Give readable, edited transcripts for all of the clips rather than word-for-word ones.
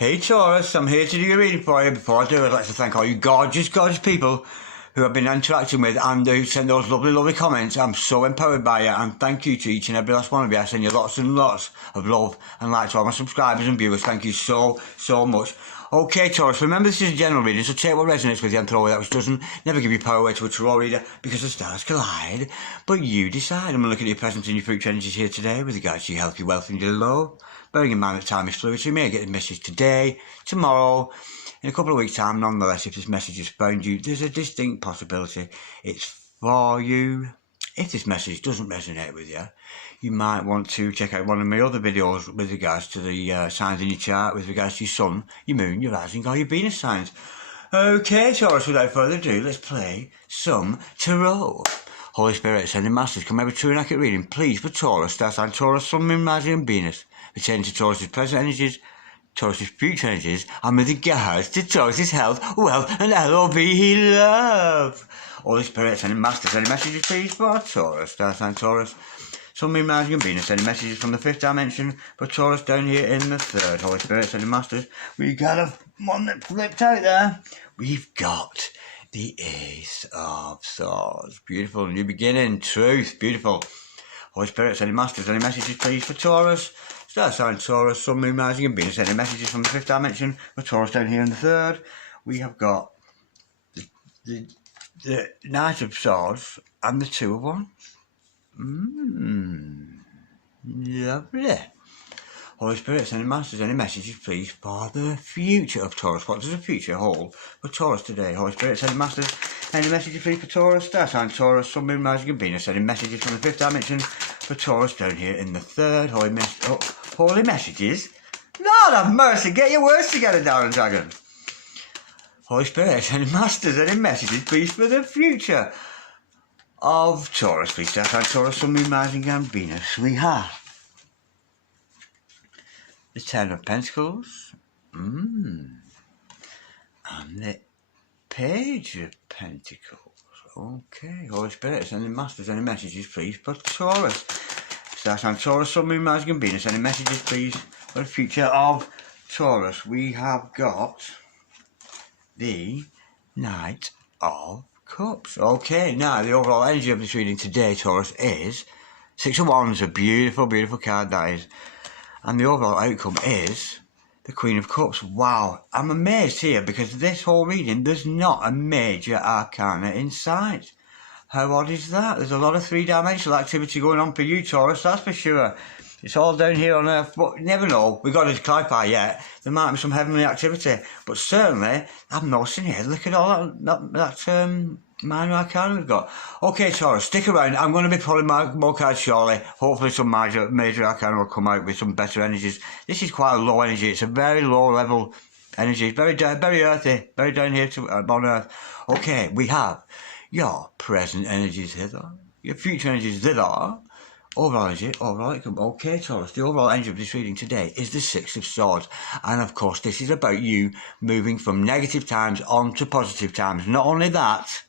Hey Taurus, I'm here to do your reading for you. Before I do, I'd like to thank all you gorgeous people who have been interacting with and who sent those lovely comments. I'm so empowered by you, and thank you to each and every last one of you. I send you lots and lots of love and like to all my subscribers and viewers. Thank you so much. Okay, Taurus, remember this is a general reading, so take what resonates with you and throw away that which doesn't. Never give your power away to a tarot reader, because the stars collide. But you decide. I'm going to look at your present and your future energies here today with regards to your health, your wealth and your love. Bearing in mind that time is fluid, so you may get a message today, tomorrow, in a couple of weeks' time. Nonetheless, if this message has found you, there's a distinct possibility it's for you. If this message doesn't resonate with you, you might want to check out one of my other videos with regards to the signs in your chart, with regards to your sun, your moon, your rising, or your Venus signs. Okay, Taurus, without further ado, let's play some tarot. Holy Spirit, sending masters, come every true and accurate reading, please, for Taurus, star sign Taurus, sun, moon, rising, and Venus. Pertaining to Taurus's present energies, Taurus's future energies, and with regards to Taurus's health, wealth, and L-O-V-E love. Holy Spirit, sending masters, sending messages, please, for Taurus, star sign Taurus, sun, moon, rising, and Venus, sending messages from the fifth dimension for Taurus down here in the third. Holy Spirit, sending masters. We got a one that flipped out there. We've got the Ace of Swords. Beautiful, new beginning, truth, beautiful. Holy Spirit, sending masters, sending messages, please, for Taurus, star sign Taurus, sun, moon, rising, and Venus, sending messages from the fifth dimension for Taurus down here in the third. We have got the Knight of Swords and the Two of Wands. Lovely. Holy Spirit, sending masters, any messages, please, for the future of Taurus. What does the future hold for Taurus today? Holy Spirit, sending masters, any messages, please, for Taurus, star sign Taurus, sun, moon, rising, and Venus, sending messages from the fifth dimension for Taurus down here in the third. Holy messages. Lord have mercy, get your words together, darling dragon. Holy Spirit, sending masters, any messages, please, for the future of Taurus, please, star sign Taurus, sun, moon, rising, and Venus. We have the Ten of Pentacles, and the Page of Pentacles. Okay, Holy Spirit, sending masters, any messages, please, for Taurus. Star sign Taurus, sun, moon, rising, and Venus, any messages, please, for the future of Taurus. We have got the Knight of Cups. Okay, now the overall energy of this reading today, Taurus, is Six of Wands. A beautiful, beautiful card that is. And the overall outcome is the Queen of Cups. Wow, I'm amazed here, because this whole reading, there's not a major arcana in sight. How odd is that? There's a lot of three-dimensional activity going on for you, Taurus, that's for sure. It's all down here on Earth, but you never know. We've got to clarify yet. There might be some heavenly activity, but certainly, I'm not seeing it. Look at all that minor arcana we've got. Okay, Taurus, stick around. I'm going to be pulling more cards shortly. Hopefully some major arcana will come out with some better energies. This is quite a low energy. It's a very low level energy. It's very earthy, very down here on Earth. Okay, we have your present energies hither, your future energies thither. Overall energy, overall outcome. Okay, Taurus, the overall energy of this reading today is the Six of Swords. And of course, this is about you moving from negative times on to positive times. Not only that,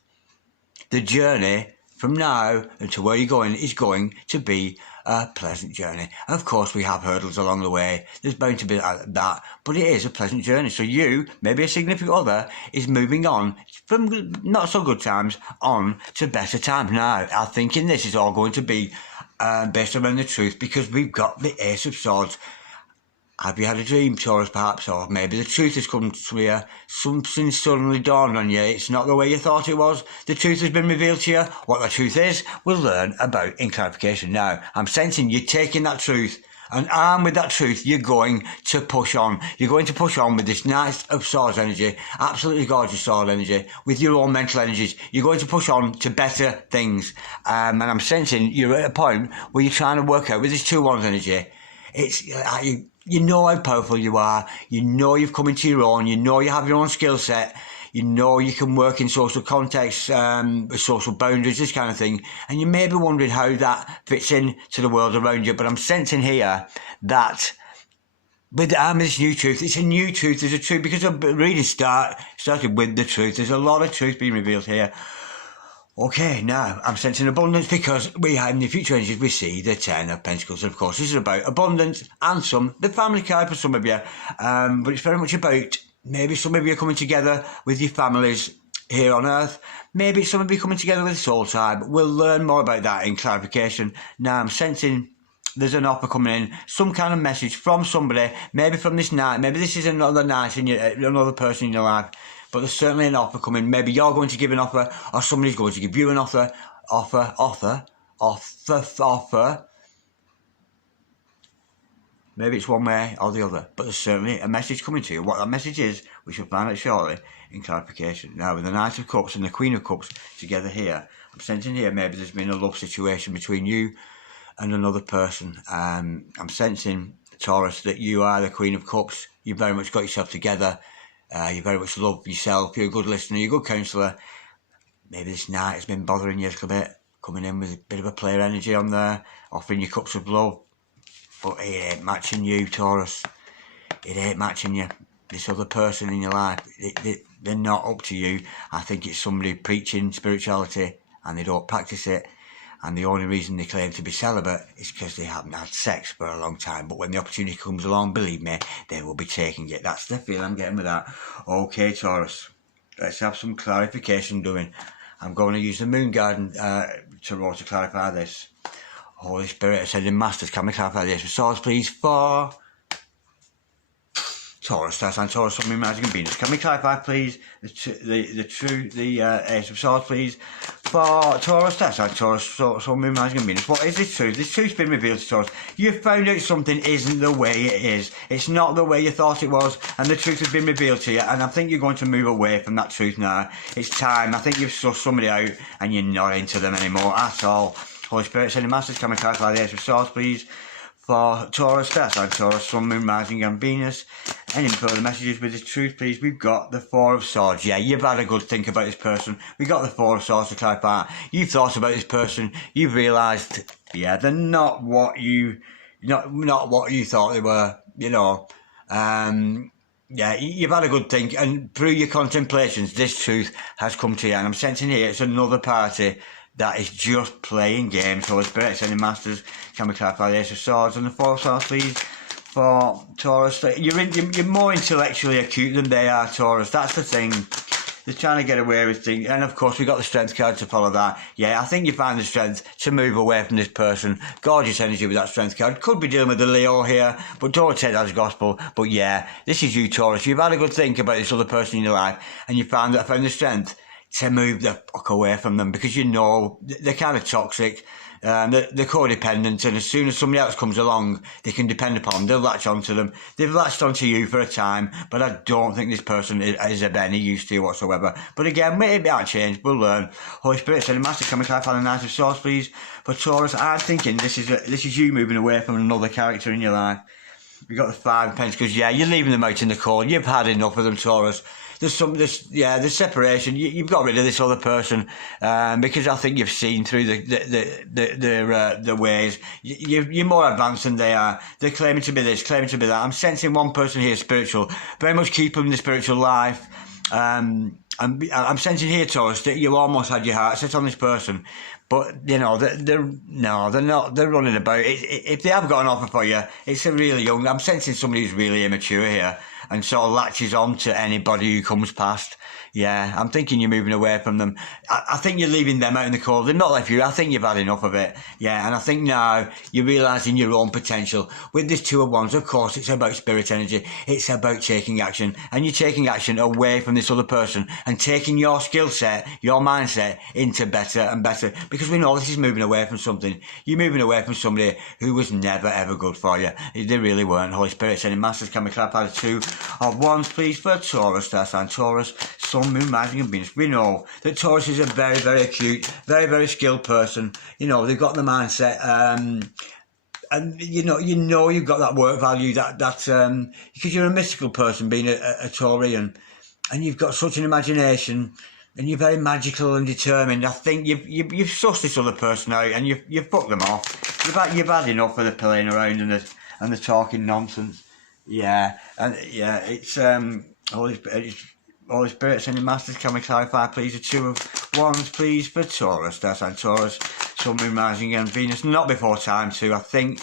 the journey from now until where you're going is going to be a pleasant journey. Of course, we have hurdles along the way. There's bound to be that, but it is a pleasant journey. So you, maybe a significant other, is moving on from not so good times on to better times. Now, I'm thinking this is all going to be based around the truth, because we've got the Ace of Swords. Have you had a dream, Taurus, perhaps? Or maybe the truth has come to you. Something suddenly dawned on you. It's not the way you thought it was. The truth has been revealed to you. What the truth is, we'll learn about in clarification. Now, I'm sensing you're taking that truth, and armed with that truth, you're going to push on. You're going to push on with this Knight of Swords energy, absolutely gorgeous sword energy, with your own mental energies. You're going to push on to better things. And I'm sensing you're at a point where you're trying to work out with this Two of Wands energy. It's you know how powerful you are. You know you've come into your own. You know you have your own skill set. You know you can work in social contexts, with social boundaries, this kind of thing. And you may be wondering how that fits in to the world around you. But I'm sensing here that with this new truth, it's a new truth. There's a truth, because the reading started with the truth. There's a lot of truth being revealed here. Okay, now I'm sensing abundance because we have in the future energies we see the Ten of Pentacles. Of course, this is about abundance and the family card for some of you. But it's very much about maybe some of you coming together with your families here on Earth. Maybe some of you coming together with soul tribe. We'll learn more about that in clarification. Now I'm sensing there's an offer coming in, some kind of message from somebody, maybe from this night, maybe this is another night in another person in your life, but there's certainly an offer coming. Maybe you're going to give an offer, or somebody's going to give you an offer. Maybe it's one way or the other, but there's certainly a message coming to you. What that message is, we shall find out shortly in clarification. Now, with the Knight of Cups and the Queen of Cups together here, I'm sensing here maybe there's been a love situation between you and another person. I'm sensing, Taurus, that you are the Queen of Cups. You've very much got yourself together. You very much love yourself. You're a good listener. You're a good counsellor. Maybe this night has been bothering you a little bit, coming in with a bit of a player energy on there, offering you cups of love. But it ain't matching you, Taurus. It ain't matching you. This other person in your life, they're not up to you. I think it's somebody preaching spirituality and they don't practice it. And the only reason they claim to be celibate is because they haven't had sex for a long time. But when the opportunity comes along, believe me, they will be taking it. That's the feel I'm getting with that. Okay, Taurus, let's have some clarification doing. I'm going to use the Moon Garden tarot to clarify this. Holy Spirit, Ascending Masters, can we clarify this? Swords, please, for Taurus, Taurus, and Taurus, Sun, Moon, Rising, and Venus. Can we clarify, please, the Ace of Swords, please, for Taurus, Taurus, Sun, Moon, Rising, and Venus. What is this truth? This truth's been revealed to Taurus. You've found out something isn't the way it is. It's not the way you thought it was, and the truth has been revealed to you, and I think you're going to move away from that truth now. It's time. I think you've sussed somebody out, and you're not into them anymore at all. Holy Spirit, Ascending Masters, can we clarify the Ace of Swords, please, for Taurus, Taurus, Sun, Moon, Rising, and Venus. Any further messages with the truth, please? We've got the Four of Swords. Yeah, you've had a good think about this person. We've got the Four of Swords to clarify. You've thought about this person. You've realised, yeah, they're not what you thought they were, you know. Yeah, you've had a good think, and through your contemplations, this truth has come to you. And I'm sensing here it's another party that is just playing games. Holy Spirit, Ascending Masters, can we clarify the Ace of Swords and the Four of Swords, please, for Taurus? You're more intellectually acute than they are, Taurus. That's the thing. They're trying to get away with things. And of course, we've got the Strength card to follow that. Yeah, I think you find the strength to move away from this person. Gorgeous energy with that Strength card. Could be dealing with the Leo here, but don't take that as gospel. But yeah, this is you, Taurus. You've had a good think about this other person in your life, and you found the strength to move the fuck away from them, because you know they're kind of toxic, they're codependent, and as soon as somebody else comes along they can depend upon them, they'll latch onto them. They've latched onto you for a time, but I don't think this person is of any use to you whatsoever. But again, maybe that'll change, we'll learn. Holy Spirit, Ascending Master, can we clarify the Knight of Swords, please, for Taurus? I'm thinking this is you moving away from another character in your life. You've got the Five of Pentacles. Yeah, you're leaving them out in the cold. You've had enough of them, Taurus. There's separation. You've got rid of this other person because I think you've seen through the ways. You're more advanced than they are. They're claiming to be this, claiming to be that. I'm sensing one person here spiritual, very much keeping the spiritual life. I'm sensing here, Taurus, that you almost had your heart set on this person. But, you know, they're not. They're running about. If they have got an offer for you, it's a really young. I'm sensing somebody who's really immature here and sort of latches on to anybody who comes past. Yeah, I'm thinking you're moving away from them. I think you're leaving them out in the cold. They've not left you. I think you've had enough of it. Yeah, and I think now you're realising your own potential. With this Two of Wands, of course, it's about spirit energy. It's about taking action. And you're taking action away from this other person and taking your skill set, your mindset, into better and better. Because we know this is moving away from something. You're moving away from somebody who was never, ever good for you. They really weren't. Holy Spirit, Ascending Masters, can we clarify the Two of Wands, please, for Taurus, Star Sign Taurus, Sun, Moon, Rising, and Venus. We know that Taurus is a very, very acute, very, very skilled person. You know, they've got the mindset, and you know you've got that work value, that because you're a mystical person, being a Taurian, and you've got such an imagination, and you're very magical and determined. I think you've sussed this other person out, and you've fucked them off. You've had enough of the playing around and the talking nonsense. Yeah, and yeah, it's Holy Spirit, sending masters, can we clarify, please, the Two of Wands, please, for Taurus. That's on Taurus, Sun, Moon, Rising, and Venus. Not before time, too. I think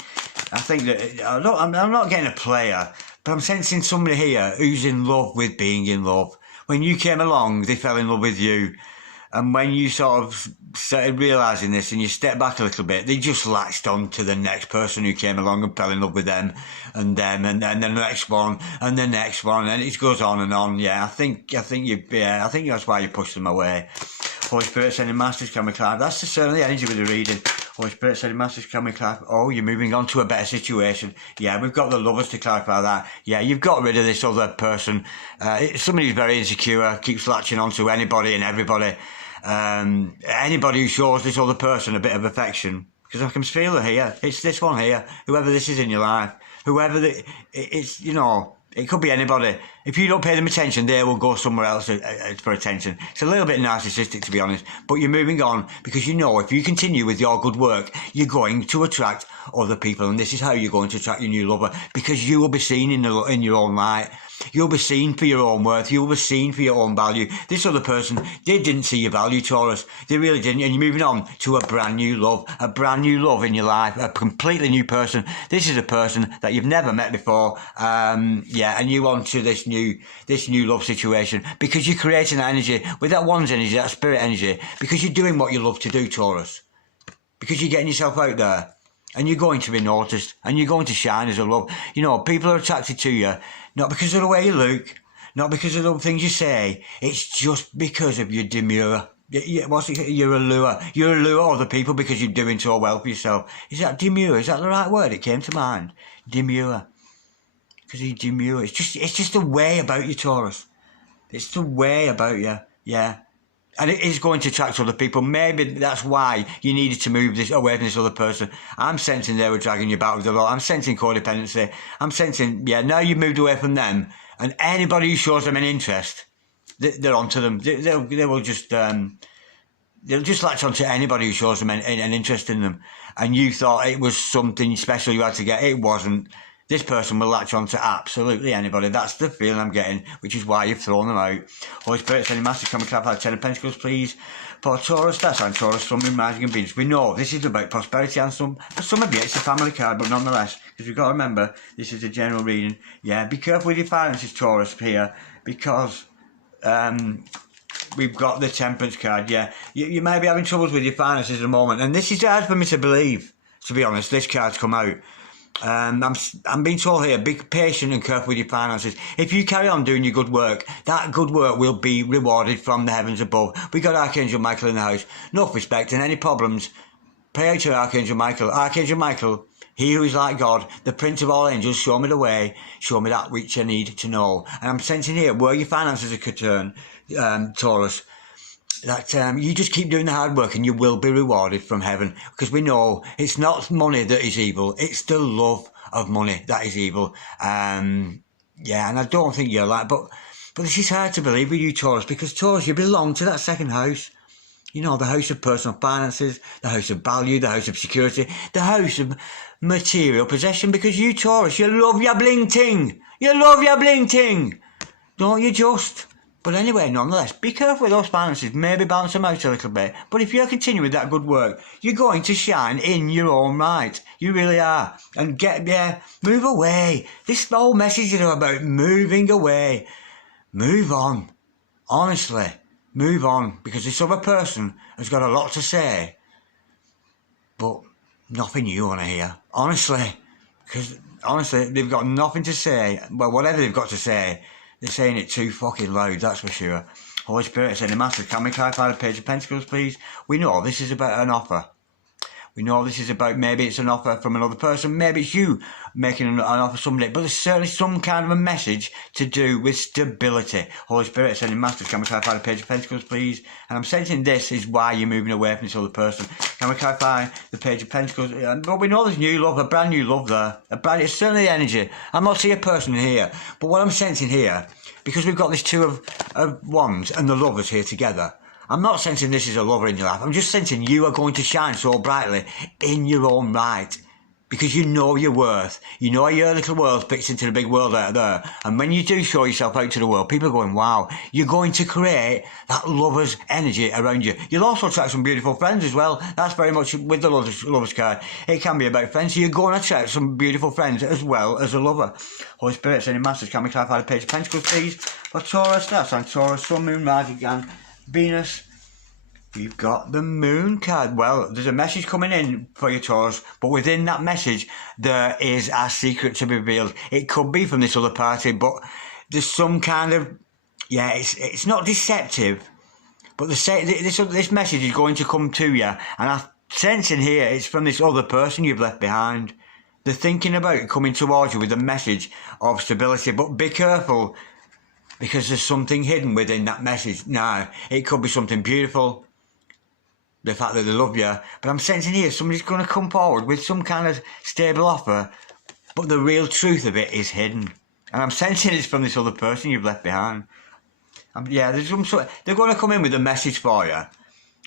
that I'm not getting a player, but I'm sensing somebody here who's in love with being in love. When you came along, they fell in love with you. And when you sort of started realising this and you stepped back a little bit, they just latched on to the next person who came along and fell in love with them, and then the next one, and the next one, and it goes on and on. Yeah, I think that's why you pushed them away. Holy Spirit, sending masters, can we clarify? That's certainly the energy with the reading. Holy Spirit, sending masters, can we clarify? Oh, you're moving on to a better situation. Yeah, we've got the lovers to clarify that. Yeah, you've got rid of this other person. Somebody who's very insecure, keeps latching on to anybody and everybody. Anybody who shows this other person a bit of affection, because I can feel it here. It's this one here, whoever this is in your life, it's, you know, it could be anybody. If you don't pay them attention, they will go somewhere else for attention. It's a little bit narcissistic, to be honest, but you're moving on because you know if you continue with your good work, you're going to attract other people, and this is how you're going to attract your new lover, because you will be seen in your own light. You'll be seen for your own worth. You'll be seen for your own value. This other person, they didn't see your value, Taurus. They really didn't. And you're moving on to a brand new love in your life, a completely new person. This is a person that you've never met before. Yeah, and you want to this new love situation because you're creating that energy with that one's energy, that spirit energy, because you're doing what you love to do, Taurus. Because you're getting yourself out there. And you're going to be noticed, and you're going to shine as a love. You know, people are attracted to you, not because of the way you look, not because of the things you say. It's just because of your demure. You're a lure. You're a lure of other people because you're doing so well for yourself. Is that demure? Is that the right word? It came to mind. Demure. Because he's demure. It's just the way about you, Taurus. It's the way about you. Yeah. And it is going to attract other people. Maybe that's why you needed to move this away from this other person. I'm sensing they were dragging you back with a lot. I'm sensing codependency. I'm sensing, yeah, now you've moved away from them. And anybody who shows them an interest, they're onto them. They will just, they'll just latch onto anybody who shows them an interest in them. And you thought it was something special you had to get. It wasn't. This person will latch on to absolutely anybody. That's the feeling I'm getting, which is why you've thrown them out. Holy Spirit, sending master, can we clarify the Ten of Pentacles, please? For Taurus, that's on Taurus, Sun, Moon, Rising, and Venus. We know this is about prosperity, and for some of you, it's a family card, but nonetheless, because we've got to remember, this is a general reading. Yeah, be careful with your finances, Taurus, here, because we've got the Temperance card. Yeah, you may be having troubles with your finances at the moment, and this is hard for me to believe, to be honest. This card's come out. I'm being told here, be patient and careful with your finances. If you carry on doing your good work, that good work will be rewarded from the heavens above. We got Archangel Michael in the house. Enough respect, and any problems, pray out to Archangel Michael. Archangel Michael, he who is like God, the Prince of all angels, show me the way, show me that which I need to know. And I'm sensing here, where your finances are concerned, Taurus, that you just keep doing the hard work and you will be rewarded from heaven, because we know it's not money that is evil, it's the love of money that is evil. Yeah, and I don't think you're like, but this is hard to believe with you, Taurus, because Taurus, you belong to that second house. You know, the house of personal finances, the house of value, the house of security, the house of material possession, because you, Taurus, you love your bling ting. You love your bling ting. Don't you just? But anyway, nonetheless, be careful with those finances. Maybe balance them out a little bit. But if you continue with that good work, you're going to shine in your own right. You really are. And move away. This whole message is about moving away. Move on. Honestly, move on. Because this other person has got a lot to say, but nothing you want to hear. Honestly. Because, honestly, they've got nothing to say. Well, whatever they've got to say, they're saying it too fucking loud, that's for sure. Holy Spirit is saying, Master, can we clarify the Page of Pentacles, please? We know this is about an offer. We know this is about, maybe it's an offer from another person, maybe it's you making an offer to somebody, but there's certainly some kind of a message to do with stability. Holy Spirit is saying, Master, can we clarify the Page of Pentacles, please? And I'm sensing this is why you're moving away from this other person. Can we clarify the Page of Pentacles? But we know there's new love, a brand new love there. It's certainly the energy. I'm not seeing a person here, but what I'm sensing here, because we've got this Two of Wands and the lovers here together, I'm not sensing this is a lover in your life. I'm just sensing you are going to shine so brightly in your own right. because you know your worth. You know your little world fits into the big world out there. And when you do show yourself out to the world, people are going, wow, you're going to create that lover's energy around you. You'll also attract some beautiful friends as well. That's very much with the lover's card. It can be about friends. So you're going to attract some beautiful friends as well as a lover. Holy Spirit, any masters, can we clarify the Page of Pentacles, please? For Taurus, that's on Taurus, Sun, Moon, Rising, and Venus. You've got the Moon card. Well, there's a message coming in for your Taurus, but within that message, there is a secret to be revealed. It could be from this other party, but there's some kind of, yeah, it's not deceptive, but this message is going to come to you, and I'm sensing here it's from this other person you've left behind. They're thinking about coming towards you with a message of stability, but be careful, because there's something hidden within that message. Now, it could be something beautiful, the fact that they love you, but I'm sensing here somebody's going to come forward with some kind of stable offer, but the real truth of it is hidden. And I'm sensing it's from this other person you've left behind. Yeah, there's some sort. They're going to come in with a message for you,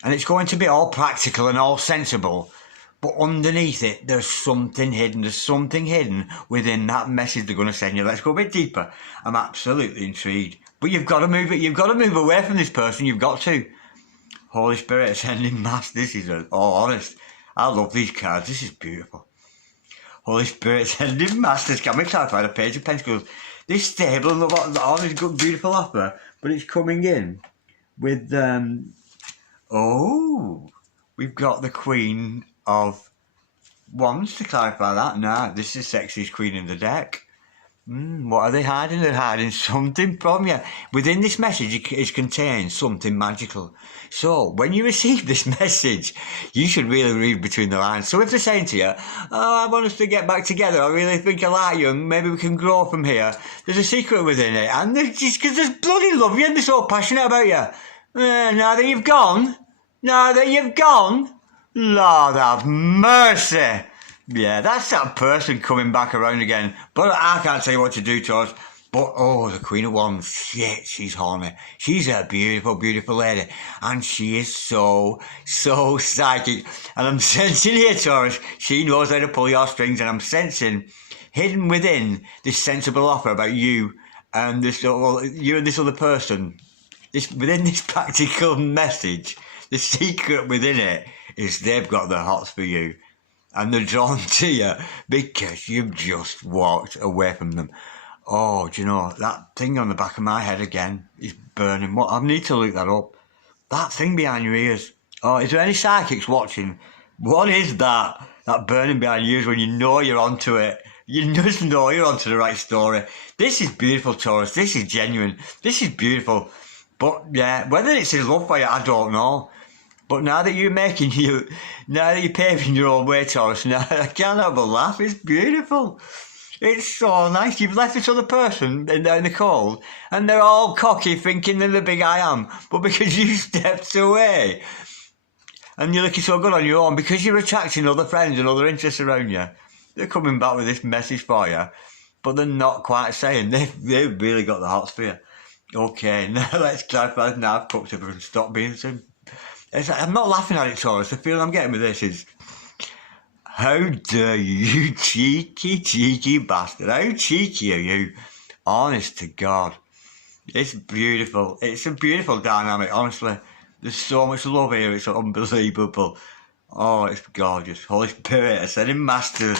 and it's going to be all practical and all sensible, but underneath it, there's something hidden. There's something hidden within that message they're going to send you. Let's go a bit deeper. I'm absolutely intrigued. But you've got to move it. You've got to move away from this person. You've got to. Holy Spirit, sending mass. This is honest. I love these cards. This is beautiful. Holy Spirit, sending masters. Can we clarify the Page of Pentacles? This stable, all this good, beautiful offer, but it's coming in with, we've got the Queen of Wands to clarify that. Nah, this is the sexiest queen in the deck. What are they hiding? They're hiding something from you. Within this message is contained something magical. So, when you receive this message, you should really read between the lines. So if they're saying to you, oh, I want us to get back together, I really think I like you, and maybe we can grow from here, there's a secret within it. And it's just because there's bloody love you and they're so passionate about you. Now that you've gone, Lord have mercy. Yeah, that's that person coming back around again. But I can't tell you what to do, Taurus. But, the Queen of Wands, shit, she's horny. She's a beautiful, beautiful lady. And she is so psychic. And I'm sensing here, Taurus, she knows how to pull your strings. And I'm sensing, hidden within this sensible offer about you and you and this other person, within this practical message, the secret within it is they've got their hots for you. And they're drawn to you because you've just walked away from them. Oh, do you know, that thing on the back of my head again is burning. I need to look that up. That thing behind your ears. Oh, is there any psychics watching? What is that? That burning behind your ears when you know you're onto it. You just know you're onto the right story. This is beautiful, Taurus. This is genuine. This is beautiful. But, yeah, whether it's his love for you, I don't know. But now that you're paving your own way, Taurus, now I can't have a laugh. It's beautiful. It's so nice. You've left this other person in the cold, and they're all cocky, thinking they're the big I am. But because you stepped away, and you're looking so good on your own, because you're attracting other friends and other interests around you, they're coming back with this message for you. But they're not quite saying they've really got the hots for you. Okay, now let's clarify. Now I've cooked up and stop being so. I'm not laughing at it, Taurus. The feeling I'm getting with this is, how dare you cheeky bastard. How cheeky are you? Honest to God. It's beautiful. It's a beautiful dynamic, honestly. There's so much love here. It's unbelievable. Oh, it's gorgeous. Holy Spirit, Ascending Masters.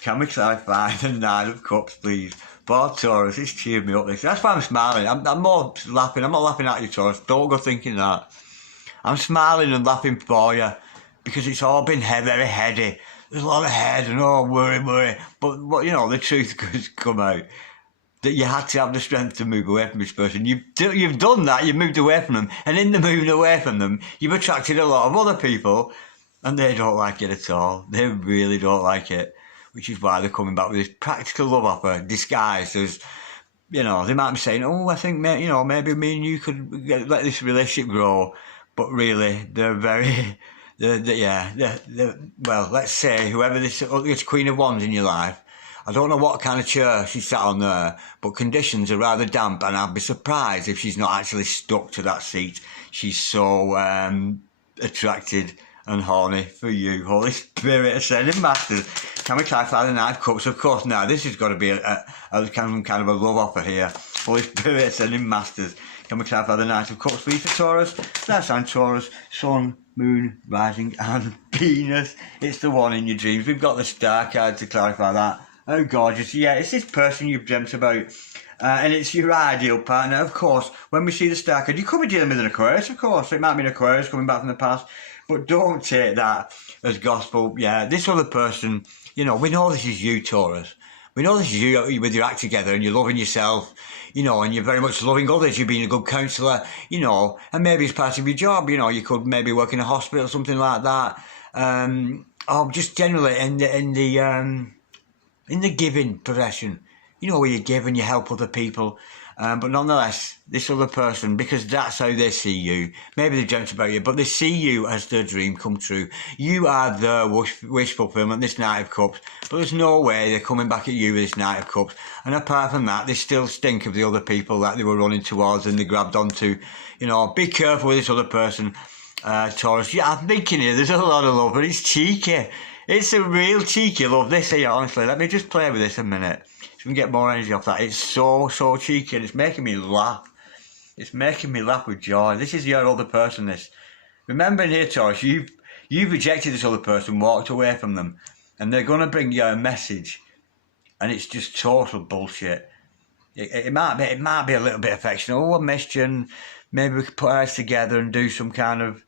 Can we clarify the Nine of Cups, please? For Taurus, it's cheered me up. That's why I'm smiling. I'm more laughing. I'm not laughing at you, Taurus. Don't go thinking that. I'm smiling and laughing for you because it's all been very heady. There's a lot of head and worry. But you know, the truth has come out that you had to have the strength to move away from this person. You've done that. You've moved away from them, and in the moving away from them, you've attracted a lot of other people, and they don't like it at all. They really don't like it, which is why they're coming back with this practical love offer disguised as, you know, they might be saying, oh, I think maybe me and you could let this relationship grow. But really, they're very, well, let's say whoever this Queen of Wands in your life, I don't know what kind of chair she sat on there, but conditions are rather damp, and I'd be surprised if she's not actually stuck to that seat. She's so attracted and horny for you, Holy Spirit, ascending masters. Can we clarify the Knight of Cups? Of course. Now this has got to be a kind of a love offer here. Holy Spirit, ascending masters. Can we clarify the Knight of Cups for you for Taurus? That's on Taurus, Sun, Moon, Rising and Venus. It's the one in your dreams. We've got the star card to clarify that. Oh gorgeous. Yeah, it's this person you've dreamt about. And it's your ideal partner. Of course, when we see the star card, you could be dealing with an Aquarius, of course. It might be an Aquarius coming back from the past. But don't take that as gospel. Yeah, this other person, you know, we know this is you, Taurus. We know this is you with your act together and you're loving yourself, you know, and you're very much loving others. You're being a good counsellor, you know, and maybe it's part of your job, you know, you could maybe work in a hospital, something like that. Or just generally in the giving profession, you know, where you give and you help other people. But nonetheless, this other person, because that's how they see you, maybe they dreamt about you, but they see you as their dream come true. You are their wish fulfillment, this Knight of Cups, but there's no way they're coming back at you with this Knight of Cups. And apart from that, they still stink of the other people that they were running towards and they grabbed onto. You know, be careful with this other person, Taurus. Yeah, I'm thinking here, there's a lot of love, but it's cheeky. It's a real cheeky love, this here, honestly. Let me just play with this a minute. So we can get more energy off that. It's so cheeky and it's making me laugh. It's making me laugh with joy. This is your other person, this. Remember in here, Taurus, you've rejected this other person, walked away from them, and they're going to bring you a message, and it's just total bullshit. It might be a little bit affectionate. Oh, I missed you, and maybe we could put ours together and do some kind of,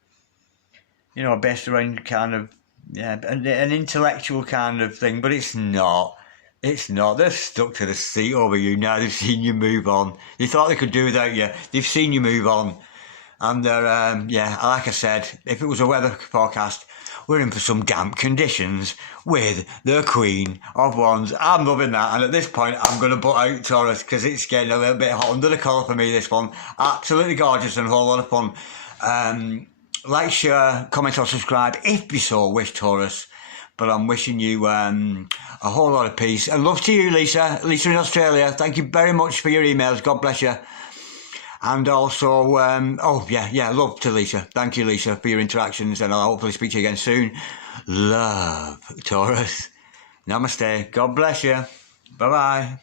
you know, based around kind of, yeah, an intellectual kind of thing, but it's not. It's not. They're stuck to the seat over you now. They've seen you move on. They thought they could do without you. They've seen you move on. And they're, yeah, like I said, if it was a weather forecast, we're in for some damp conditions with the Queen of Wands. I'm loving that. And at this point, I'm going to butt out Taurus because it's getting a little bit hot under the collar for me, this one. Absolutely gorgeous and a whole lot of fun. Like, share, comment or subscribe if you so wish, Taurus. But I'm wishing you a whole lot of peace. And love to you, Lisa. Lisa in Australia. Thank you very much for your emails. God bless you. And also, love to Lisa. Thank you, Lisa, for your interactions. And I'll hopefully speak to you again soon. Love, Taurus. Namaste. God bless you. Bye-bye.